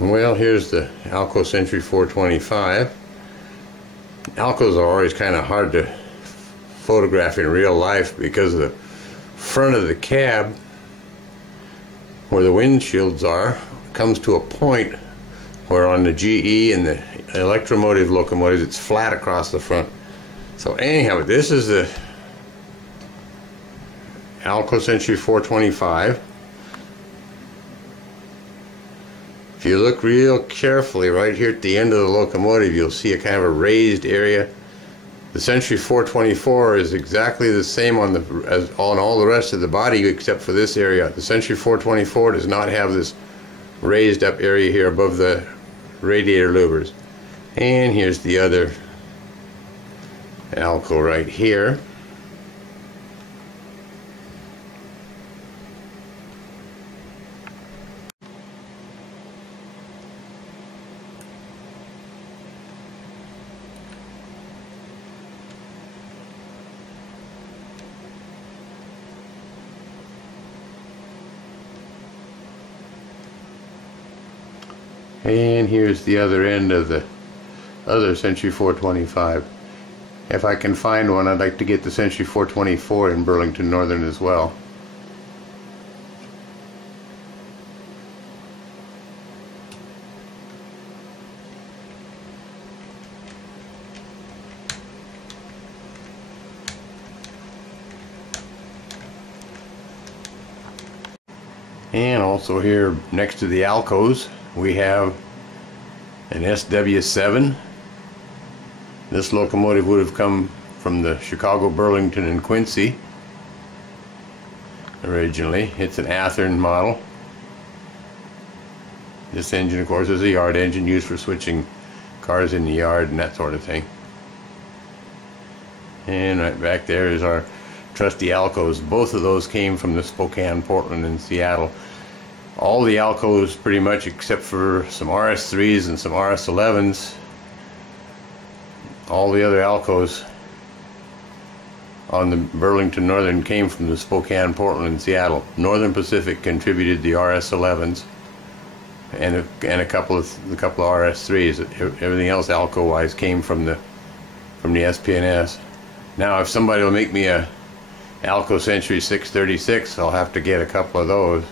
Well, here's the Alco Century 425. Alcos are always kind of hard to photograph in real life because the front of the cab, where the windshields are, comes to a point where on the GE and the electromotive locomotives it's flat across the front. So anyhow, this is the Alco Century 425. If you look real carefully right here at the end of the locomotive, you'll see a kind of a raised area. The Century 424 is exactly the same as on all the rest of the body except for this area. The Century 424 does not have this raised up area here above the radiator louvers. And here's the other Alco right here. And here's the other end of the other Century 425. If I can find one, I'd like to get the Century 424 in Burlington Northern as well. And also here next to the Alcos we have an SW7. This locomotive would have come from the Chicago, Burlington, and Quincy originally. It's an Athearn model. This engine, of course, is a yard engine used for switching cars in the yard and that sort of thing. And right back there is our trusty Alcos. Both of those came from the Spokane, Portland, and Seattle. All the Alcos, pretty much, except for some RS3s and some RS11s, all the other Alcos on the Burlington Northern came from the Spokane, Portland, and Seattle. Northern Pacific contributed the RS11s and a couple of RS3s. Everything else Alco-wise came from the SP&S. Now, if somebody will make me a Alco Century 636, I'll have to get a couple of those.